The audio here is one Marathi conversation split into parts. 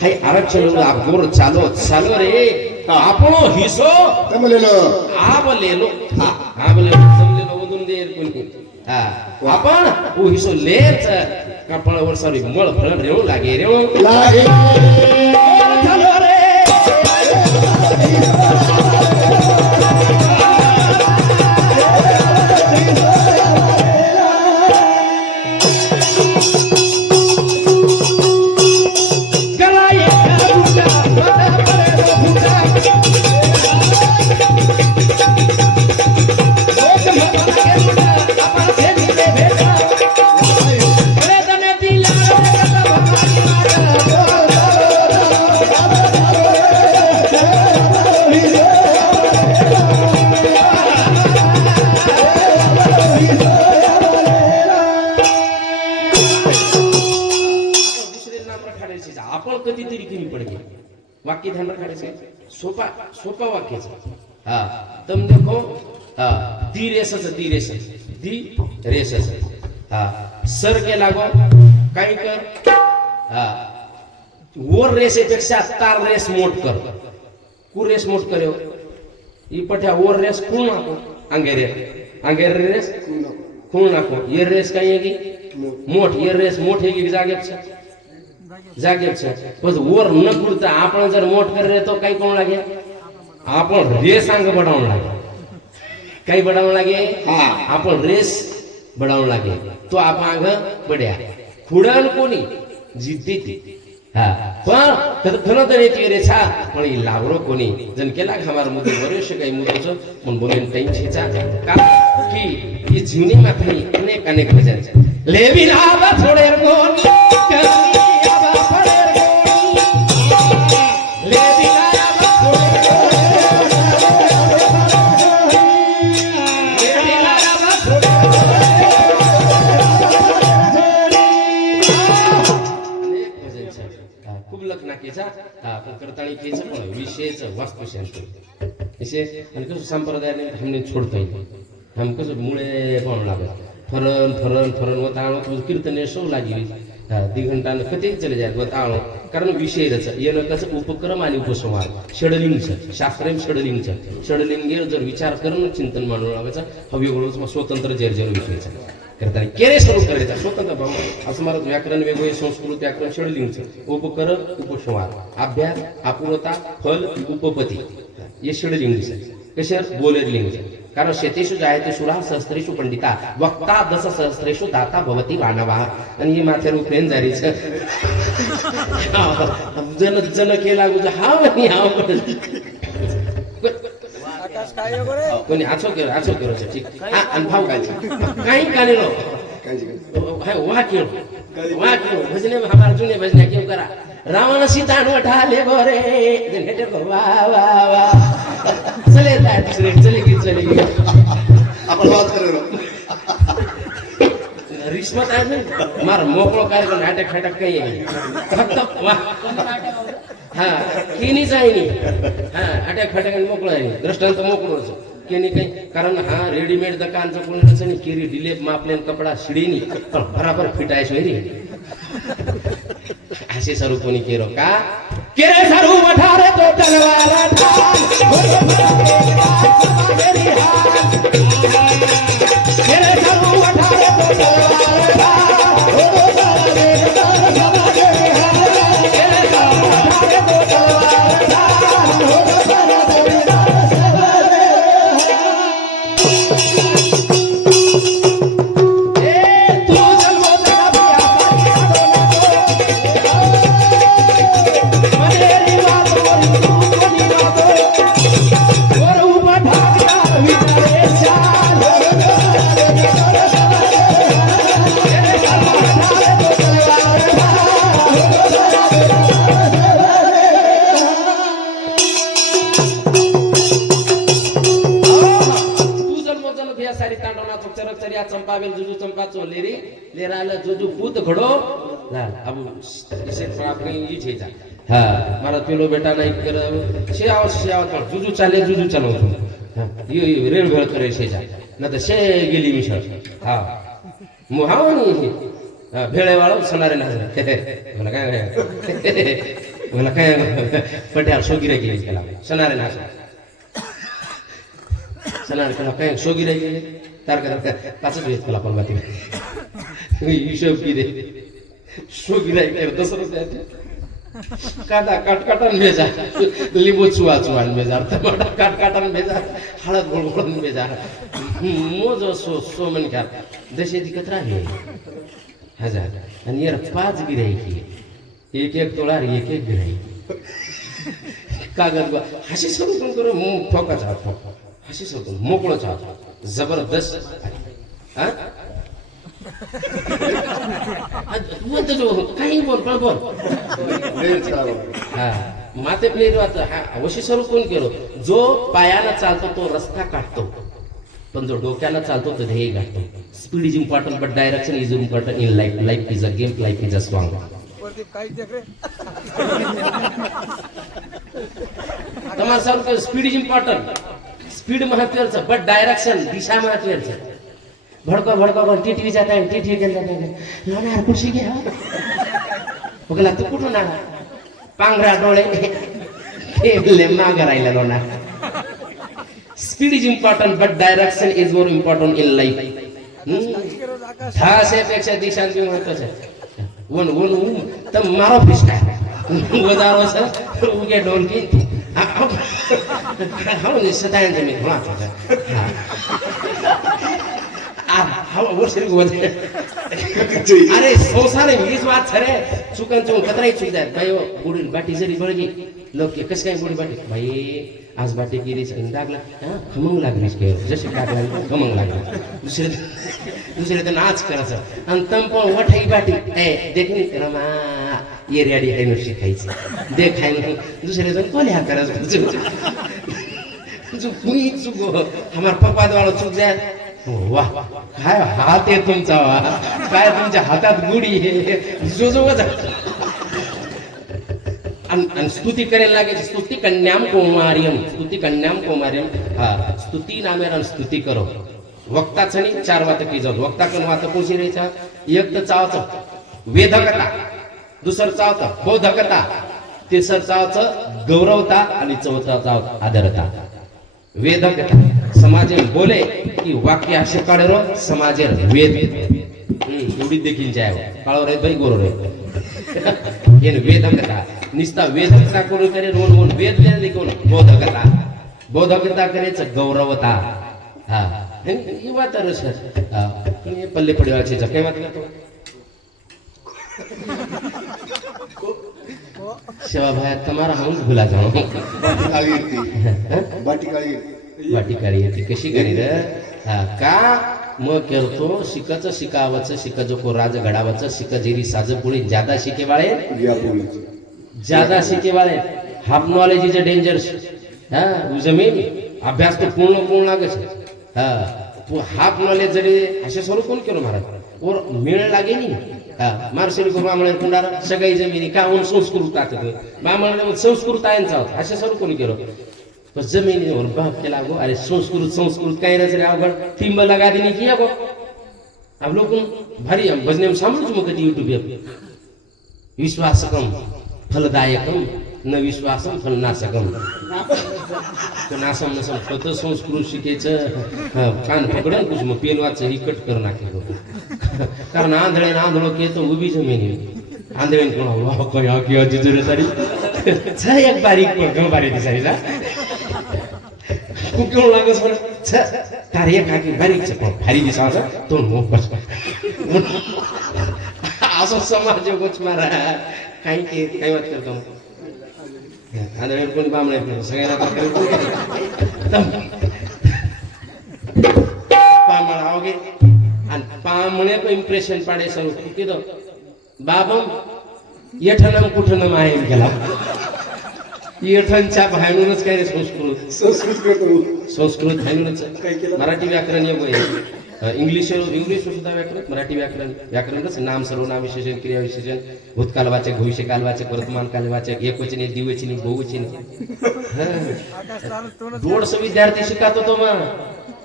हाय आरक्षण गोर चालो चालो रे आपणो हिस्सो तमलेलो आवलेलो आवलेलो तमलेलो ओदून दे कोणी हा आपण ओ हिस्सो लेच कपाळावर सारी मळ फळ रेऊ लागे लागे चालो रे आपण कधीतरी कमी पडगे वाक्य ध्यान रखायचं सोपा सोपा वाक्याचं हा तुम देखो हा दी रेसच हा सर के लागो काही कर हा वर रेसेपेक्षा तार रेस मोठ कर कु रेस मोठ કર્યો ઈ પઠ્યા ઓર રેસ કોણ નાખો આંગેરે રેસ કોણ નાખો એ રેસ કઈ હેગી મોઠ એ રેસ મોઠ હેગી જાગે છે પછી ઓર ન કુડતા આપણે જર મોટ કરે તો કઈ કોણ લાગે આપણ રેસ આંગ બડાવણ લાગે કઈ બડાવણ લાગે હા આપણ રેસ બડાવણ લાગે તો આપ આંગ બડ્યા ખુડાલ કોની જીતી હા પણ ઘણો તો એક રે છા પણ ઈ લાવરો કોની જન કેલા અમાર મુદ્દો વર્યો છે કઈ મુદ્દો છે પણ બોલેન ટાઈમ છે ચા કા કે ઈ જીવની માથની અનેક ભજન છે લેવી લાવા છોડે કોણ करताळी केचं पण विषयच वास्तुशांती विषय आणि कसं संप्रदायाने हमने छोडता हम कसं मुळे पण लागत फरन वताळो तो कीर्तन सो लागी दिघंटाने कधी चले जात वताळो कारण विषय रच येणं कसं उपक्रम आणि उपसंहार षडलिंगचं शास्त्रेम षडलिंगेर जर विचार करणं चिंतन मानून लावायचं हवेगळूच स्वतंत्र जर्जर विषयचं करता केरे स्वरूप करायचा स्वतंत्र भाव असं मला व्याकरण वेगवेगळे संस्कृत व्याकरण षडलिंगचं उपकर उपसंहार अभ्यास आपूर्णता फल उपपती हे षडलिंग कशा बोलेलिंग कारण शेतेषु जायते सुरा सहस्त्रेषु पंडिता वक्ता दश सहस्त्रेषु दाता भवती मानवा आणि हे माथ्यावर प्रेम जारीच जन केला हा कोणी आछो केरो ठीक हा अनुभव काही कानेलो वा केरो भजने में हमार जुने भजने क्यों करा रावण सीता नो ढाले गोरे जन हेटे को वा वा वा चले जाए दूसरे चले गई आपण वाच करो रिश्वत आहे मार मोकळो कार्यक्रम नाटक काही आहे फक्त हा केनी जायनी हा अटॅक फटक मोकळो आहे दृष्टांत मोकळोच केनी काही कारण हा रेडीमेड दुकानचं कोणी कसं केरी डिलेप मापलेन कपडा शिडीनी पण बराबर फिटाय सोयरी असे सर्व कोणी केरो का केरे सर्व वठारे तो तलवार ठाण केरे सर्व वठारे तो तलवार चंपावेल जुजू चंपा चोलेरी लेराला जुजू पूत घडो लाल अब इसे प्राप कहीं ये छेजा हाँ मारा पेलो बेटा नहीं कर शेआव पण जुजू चालो हाँ ये रेल भेळ करे छेजा न तर शे गेली मिसळ हाँ मुहावणी भेळे वाळो सणारे ना मला काय मला काय पट्याला शोगिरा गेली केला सणारे ना सणारे केला काय शोगिरा गेले तारखा तारखा पाचच वेळेस केला पण बाती हिशोब किरे शोगिरा केला दसरं काटा काटकाटान भेजा लिंबू चुवा चुवान भेजा टमाटा काटकाटान भेजा हळद गोळगोळून भेजा मोज सो म्हण का दशे दिकत राहिले हजार आणि यार 5 गिराईकी एक तोळा एक गिराईकी कागद हशी सोडून करू ठोकाचा ठोका हशी सोडून मोकळंच हात जबरदस्त हा काही बोल पण बोल हा माते प्लेट वाच अवश्य सर्व कोण केलो जो पायानं चालतो तो रस्ता काढतो पण जो डोक्यानं चालतो तो ध्येय गाठतो speed is important but direction is important in life life is a game life is a song તમારે સારું કે સ્પીડ ઇઝ ઇમ્પોર્ટન્ટ સ્પીડ महत्वाचं છે બટ ડાયરેક્શન દિશા महत्वाचं છે भड़को भड़को भड़ टीटी जाता है टीटी के जाता है लोनार कुर्सी गया ओकला तू कुठून आला पांगरा डोळे केले मागे राहिला Lonar speed is important but direction is more important in life पेक्षा दिशा महत्वाचं आहे वन वन तर मारो फिस्टा वजारो सर उगे डोल की हां सतायन जमीन अरे संसार हीच बात खरे चुकन चुकून कतराही चूक जात बाई बुडी बाटी जरी बळगी लोक कस काय बुडी बाटी बाई आज बाटी केलीच लागला खमंग लागलीच काय जसे टाकला खमंग लागला दुसरे तर नाच करायचं आणि तम पण वठाई बाटी ए देखणी रमा ये रेडी आहे नुसती खायची देख खाय दुसरे जण कोण ह्या करायचं चुक हमार पप्पा द्वारा चूक जाय वाह काय हात आहे तुमचा काय तुमच्या हातात गुढी आहे जो आणि स्तुती करायला लागायची स्तुती कन्याम कोमार्यम हा स्तुती नामेर स्तुती करो वक्ताच नाही 4 वात की जाऊ वक्ता कोण वात कोशी राहायचा एक तर चावाचं वेदकता दुसरं चावतं बोधकता तिसरं चावाचं गौरवता आणि चौथा चाव आदरता वेदकता समाजे बोले की वाक्य असे काढरो समाजे वेद एवढी देखील जाय काळो रे बाई गोरो रे येन वेदकता निस्ता वेदकता करू करे रोन रोन वेद दे कोण बोधकता करेच गौरवता हा ही बात रस हे पल्ले पडवाचे काय मात करतो शिवा भाई तुम्हारा हम भुला जाओ बाटी काळी येते कशी करी रे का मग करतो शिकाचं शिकावचं शिक जो को राज घडावचं शिक जेरी साज पुढे ज्यादा शिके वाळे ज्यादा शिके वाळे half knowledge is a danger हा जमीन अभ्यास तो पूर्ण लागे हा तू हाफ नॉलेज जरी असे स्वरूप कोण केलो महाराज और मेळ लागे नी हा मार्शल को मामळे कुंडार सगळी जमिनी का उन संस्कृत आतात मामळे संस्कृत आयनचा होता असे स्वरूप कोण केलो तो जमिनीवर बाप केला गो अरे संस्कृत काय रे अवघड टिंब लगा देनी किया गो अब लोग भारी हम भजने में सांभळूच मग कधी YouTube विश्वासकम फलदायकम न विश्वासम फलनाशकम तो नासम नसम फक्त संस्कृत शिकायचं कान पकडून कुछ मग पेलवाचं ही कट कर नाके कारण आंधळो के तो उभी जमिनी आंधळेन कोण वाह काय की अजिजरे सारी एक बारीक पण बारीक दिसाई जा कुकिंग लागस पण कार्य काकी बारीक पण भारी दिसायचं तो मग बस असं समाज गोच मारा काही काय वाट करतो आंधळे कोणी बामणे सगळ्यांना पामळ आवगे आणि पामणे पण इम्प्रेशन पाडे सर्व किदो बाबम येठनम कुठनम आहे गेला येठनच्या बाहेरूनच काय रे संस्कृत बाहेरूनच मराठी व्याकरण इंग्लिश सुद्धा व्याकरण मराठी व्याकरण कसं नाम सर्वनाम विशेषण क्रिया विशेषण भूतकालवाचक भविष्यकालवाचक वर्तमान कालवाचक एकवचनी द्विवचनी बहुवचनी 150 विद्यार्थी शिकातो तो मग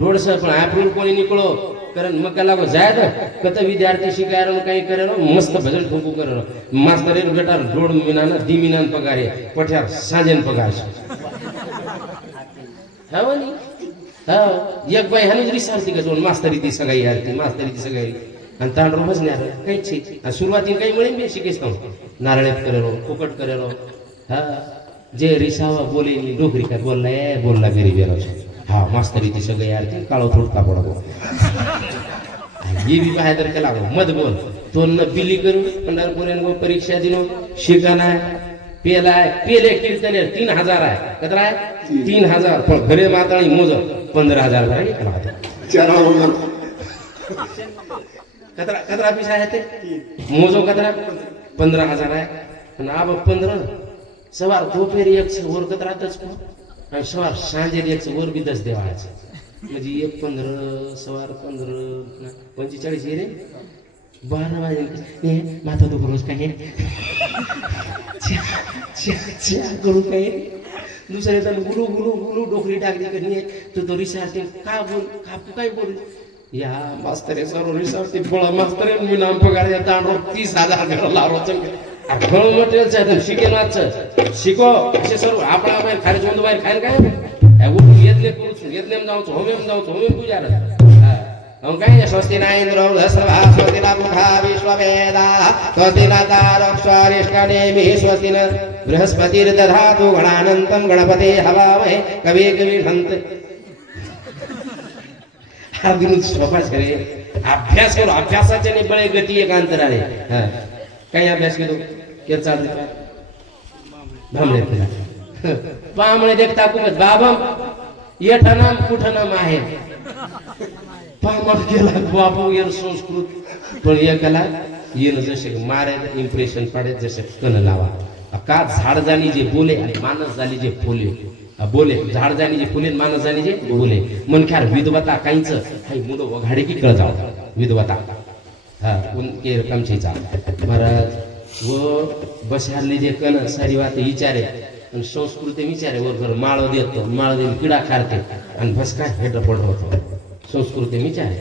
150 पण ॲप्रूव्ह कोणी निकळो कारण मग लागो जाए कत विद्यार्थी शिकाय कहीं करे मस्त भजन ठोकू करे मास्तर बेटा 1.5 મહિના 2 મહિના પગારે પઠ્યાર સાંજે પગાર હા ની હા એક ભાઈ હાની રીસારતી કે જો માસ્તરી તી સગાઈ આરતી માસ્તરી તી સગાઈ અને તાંડરો ભજનાર કઈ છે આ શરૂઆતી કઈ મળી બે શીખીશ તો નારળેત કરેલો પોકટ કરેલો હા જે રીસાવા બોલે ની ડોગરી કા બોલલા ગરી બેરો છે હા માસ્તરી તી સગાઈ આરતી કાળો થોડકા પડો ये भी बहादुर के लागो मत बोल तो न बिली करू पंडार पोरेन को परीक्षा दिनो शिकाना है पेला है पेले कीर्तन 3000 है कतरा है 3000 पण घरे माताळी मोजो 15000 भराई कला चारा बोलणार कतरा कतरा पैसा है ते मोजो कतरा 15000 है અને આ 15 સવાર दोपहर 100 और कतरा तच को અને સવાર સાંજે 100 और भी 10 દેવા છે म्हणजे 1 15 सवार 15 45 रे 12 वाजे माथा दुखू रोज काय करू काय दुसरे जण गुलू गुलू गुलू डोकरी टाकली करणे तो रिसार्ट का बोल कापू काय बोल या मास्तर सर रिसार्ट बोला मास्तर मी नाम पगार देता 30000 घर लारो चंग घणो मटेरियल છે શીખેનાच શીખો અશે સર આપણા ભાઈ ખાલી જોંદ ભાઈ ખાઈને કાય એવું એટલે કરું છું એટલે એમ જાઉં છું હવે ગુજાર હું કઈ સ્વસ્તિ ના ઇન્દ્રો સર્વા સ્વસ્તિ ના મુખા વિશ્વવેદા સ્વસ્તિ ના તારક્ષરિષ્ટનેમિ સ્વસ્તિ ન બૃહસ્પતિર દધાતુ ગણાનંતમ ગણપતે હવામહે કવિ કવિષંત આ દિન સ્વપાસ કરે અભ્યાસ કરો અભ્યાસાचे ને બળે ગતિ એકાંતરારે હા કઈ અભ્યાસ કીધું કે ચાલુ ભામલે પેલા पामणे देखता कुमत बाबा येठनाम कुठनाम आहे पामण गेला बाबू यर संस्कृत पण एकला येन जसे मारे इम्प्रेशन पडे जसे कन लावा का झाड जाणी जे बोले आणि मानस झाली जे बोले बोले झाड जाणी जे फुले मानस जाणी जे बोले मनख्यार विद्वता काहीच काही मुलं वघाडे की कळ जाव विद्वता हा उनके रकम छेचा महाराज वो बसारले जे कन सारी बात विचारे आणि संस्कृती विचारे वर माळो देतो माळो देऊन किडा खारते आणि भसका हेड पडतो संस्कृती विचारे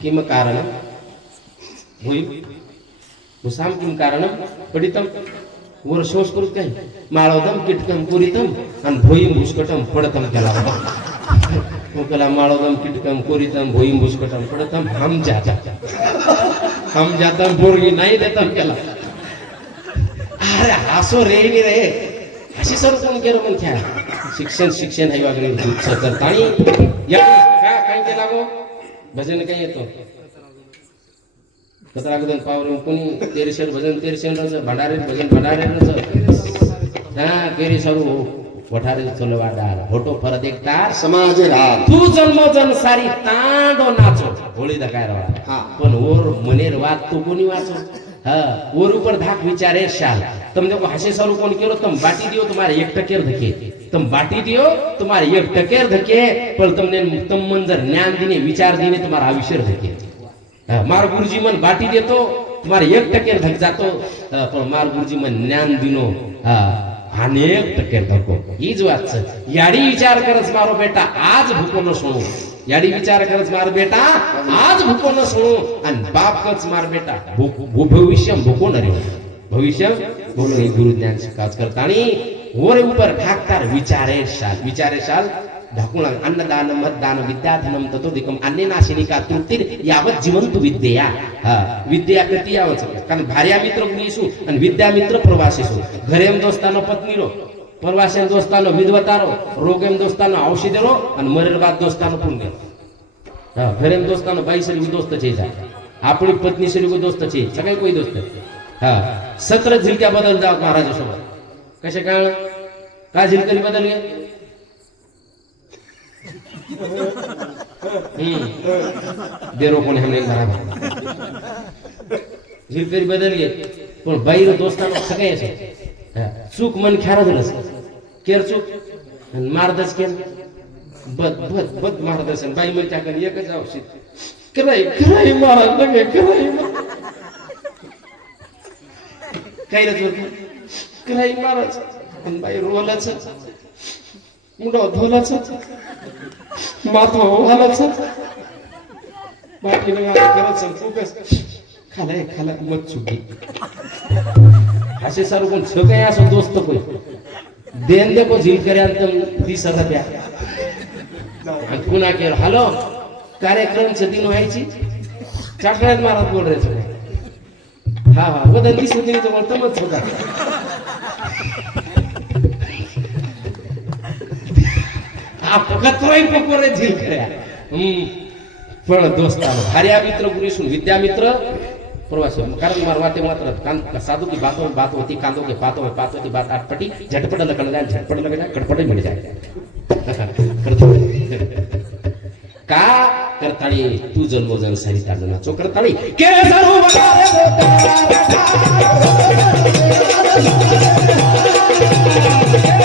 किम कारण होई मुसाम किम कारण पडितम वर संस्कृत काही माळोदम किटकम पुरितम आणि भोईम भुसकटम पडतम केला कला माळोदम किटकम पुरितम भोईम भुसकटम पडतम हम जातम बोरगी नाही देतम केला अरे हसो रे नी रे अशी सर कोण केलं मग क्या शिक्षण है वागणे दूध करतानी या काय ते लागो भजन काय येतो कतरा गदन पावरून कोणी 1300 भजन 1300 रज भंडारे भजन भंडारे रज हा केरी सरू वठारे चलवाडार फोटो फर देखतार समाज राग तू जन्म जन सारी तांडो नाचो होळी दकायरवा हां पण ओर मनेर वात तू कोणी वाचो हाँ और ऊपर धाक विचारे शाल तुम देखो हसे सर कौन केलो तुम बाटी दियो तुम्हारे 1 धके तुम बाटी दियो तुम्हारे 1 धके पर तुमने तुम मंजर ज्ञान दिने विचार दिने तुम्हारा आविष्य धके मार गुरुजी मन बाटी देतो तुम्हारे 1 धक जातो पण मार गुरुजी मन ज्ञान दिनो अनेक टक्के धको हीच वाच याडी विचार करच मारो बेटा आज भूको न सोडू याडी विचार करच मार बेटा आज भूको न सोडू आणि बाप कच मार बेटा भविष्य भूको न रे भविष्य बोलो गुरु ज्ञान शिकाच करतानी ओरे ऊपर ठाकतार विचारे शाल ढाकुणा अन्नदान मतदान विद्याधनम ततोधिकम अन्यनाशिनिका तृप्तिर यावत जीवंत विद्या विद्या करती यावच कारण भार्या मित्र गुणीसु आणि विद्या मित्र प्रवासीसु घरेम दोस्तानो पत्नीरो प्रवासेन दोस्तानो विद्वतारो रोगेम दोस्तानो औषधेरो आणि मरेल बाद दोस्तानो पुण्य घरेम दोस्तानो बाई सरी दोस्त छे जा आपली पत्नी सरी को दोस्त छे सगळे कोई दोस्त 17 झिलक्या बदल जाव महाराज सोबत कसे काय का झिलकरी बदल गे बेरो कोणी हमने बराबर झिलकरी बदल गे पण बाईर दोस्तानो सगळे असे चूक मन ख्यारा दिलस केर चूक मारदस केर बद मारदस बाई मन टाकन एकच औषध कराई महाराज लगे कराई काय रे तू कराई महाराज पण बाई रोलाच मुडो धोलाच माथो हालाच बाकी नाही करत सांगतो कस खालाय खाला मत चुकी असे सर्व कोण सगळे असं दोस्त कोण देन दे को झील करे अंत 30,000 आणि पुन्हा केलं हॅलो कार्यक्रमचे दिन व्हायची चाकड्यात मारत बोल रे सगळे हा हा वदन 30 दिन तो बोलतोच होता कतराई पकोरे झील करे पण दोस्त आलो हरिया मित्र गुरुसून विद्या मित्र प्रवास कारण मार वाते मात्र कान साधु की बात होती कांदों के बात होती बात आटपटी झटपट लगन जाए झटपट लग जाए कटपट मिल जाए का करताळी तू जन्मोजन सारी ताडना चो करताळी के सर्व बगारे